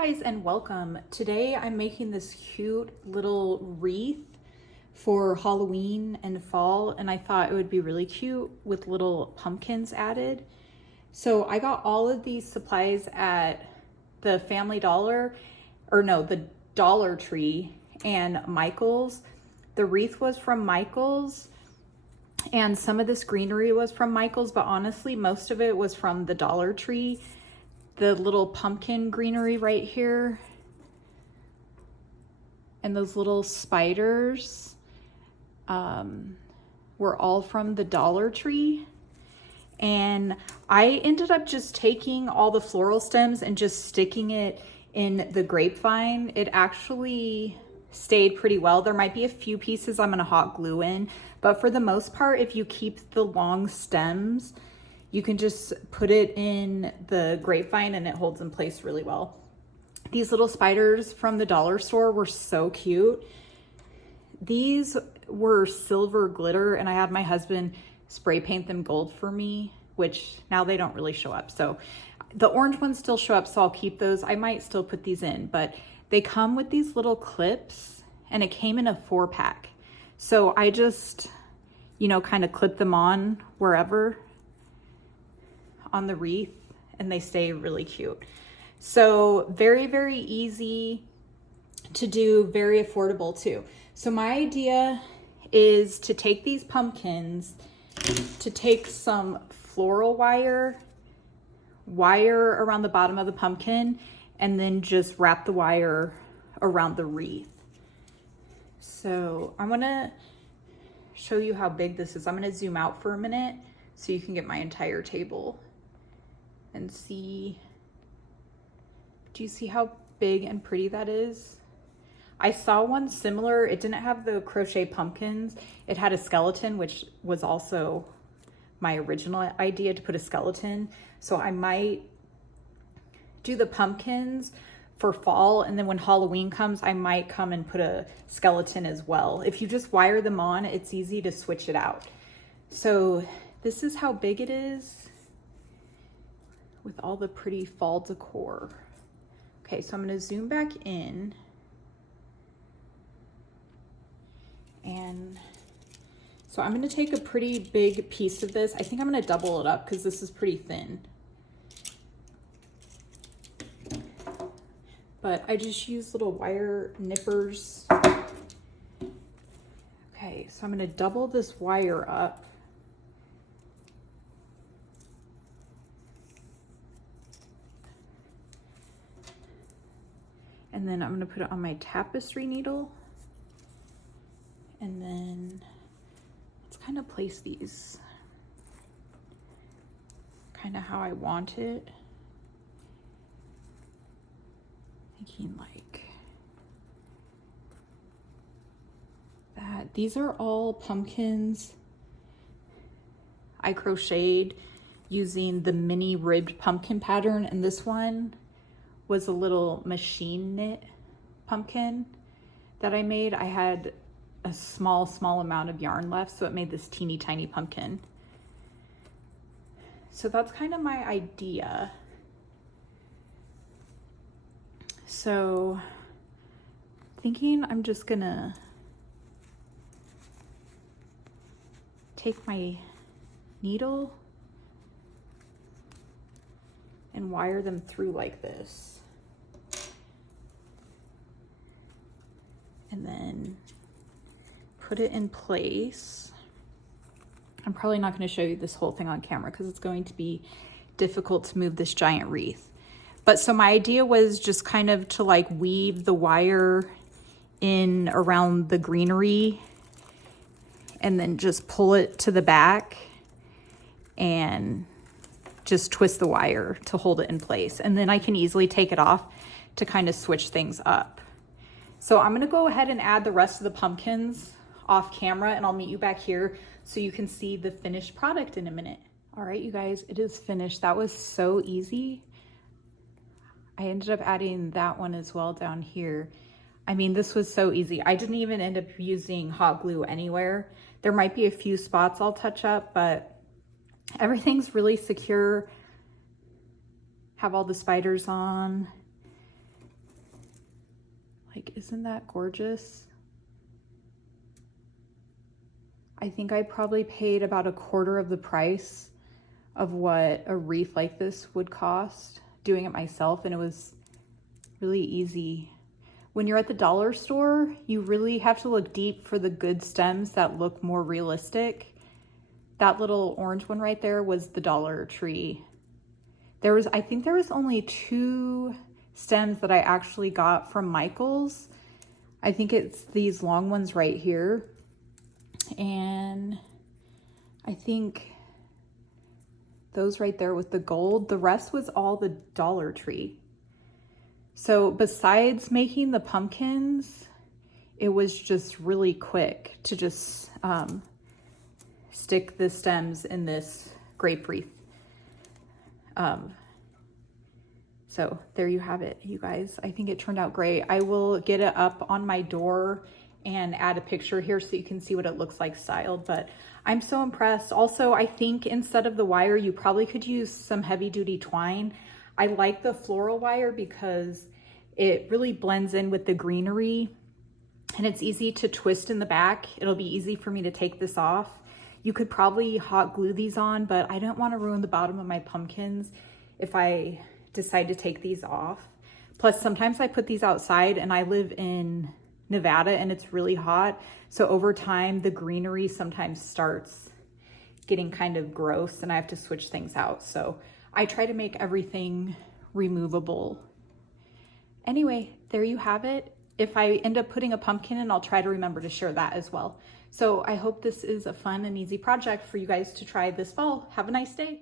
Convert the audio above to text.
guys and welcome. Today I'm making this cute little wreath for Halloween and fall, and I thought it would be really cute with little pumpkins added. So I got all of these supplies at the Family Dollar, or no, the Dollar Tree and Michael's. The wreath was from Michael's and some of this greenery was from Michael's, but honestly most of it was from the Dollar Tree. The little pumpkin greenery right here and those little spiders were all from the Dollar Tree. And I ended up just taking all the floral stems and just sticking it in the grapevine. It actually stayed pretty well. There might be a few pieces I'm gonna hot glue in, but for the most part, if you keep the long stems, you can just put it in the grapevine and it holds in place really well. These little spiders from the dollar store were so cute. These were silver glitter and I had my husband spray paint them gold for me, which now they don't really show up. So the orange ones still show up, so I'll keep those. I might still put these in, but they come with these little clips and it came in a 4-pack. So I just, you know, kind of clip them on wherever on the wreath and they stay really cute. So very, very easy to do, very affordable too. So my idea is to take these pumpkins, to take some floral wire around the bottom of the pumpkin, and then just wrap the wire around the wreath. So I'm gonna show you how big this is. I'm gonna zoom out for a minute so you can get my entire table and see. Do you see how big and pretty that is? I saw one similar. It didn't have the crochet pumpkins. It had a skeleton, which was also my original idea, to put a skeleton. So I might do the pumpkins for fall, and then when Halloween comes, I might come and put a skeleton as well. If you just wire them on, it's easy to switch it out. So this is how big it is with all the pretty fall decor. Okay, so I'm gonna zoom back in. And so I'm gonna take a pretty big piece of this. I think I'm gonna double it up because this is pretty thin. But I just use little wire nippers. Okay, so I'm gonna double this wire up. And then I'm gonna put it on my tapestry needle. And then let's kind of place these kind of how I want it. Thinking like that. These are all pumpkins I crocheted using the mini ribbed pumpkin pattern, and this one was a little machine knit pumpkin that I made. I had a small amount of yarn left, so it made this teeny tiny pumpkin. So that's kind of my idea. So thinking I'm just gonna take my needle and wire them through like this. And then put it in place. I'm probably not going to show you this whole thing on camera because it's going to be difficult to move this giant wreath. But so my idea was just kind of to like weave the wire in around the greenery and then just pull it to the back and just twist the wire to hold it in place. And then I can easily take it off to kind of switch things up. So I'm gonna go ahead and add the rest of the pumpkins off camera, and I'll meet you back here so you can see the finished product in a minute. All right, you guys, it is finished. That was so easy. I ended up adding that one as well down here. I mean, this was so easy. I didn't even end up using hot glue anywhere. There might be a few spots I'll touch up, but everything's really secure. Have all the spiders on. Like, isn't that gorgeous? I think I probably paid about a quarter of the price of what a wreath like this would cost doing it myself, and it was really easy. When you're at the dollar store, you really have to look deep for the good stems that look more realistic. That little orange one right there was the Dollar Tree. I think there was only 2 stems that I actually got from Michael's. I think it's these long ones right here. And I think those right there with the gold, the rest was all the Dollar Tree. So besides making the pumpkins, it was just really quick to just stick the stems in this grape wreath. So there you have it, you guys. I think it turned out great. I will get it up on my door and add a picture here so you can see what it looks like styled, but I'm so impressed. Also, I think instead of the wire, you probably could use some heavy duty twine. I like the floral wire because it really blends in with the greenery and it's easy to twist in the back. It'll be easy for me to take this off. You could probably hot glue these on, but I don't want to ruin the bottom of my pumpkins if I decide to take these off. Plus, sometimes I put these outside and I live in Nevada and it's really hot. So over time, the greenery sometimes starts getting kind of gross and I have to switch things out. So I try to make everything removable. Anyway, there you have it. If I end up putting a pumpkin in, I'll try to remember to share that as well. So I hope this is a fun and easy project for you guys to try this fall. Have a nice day.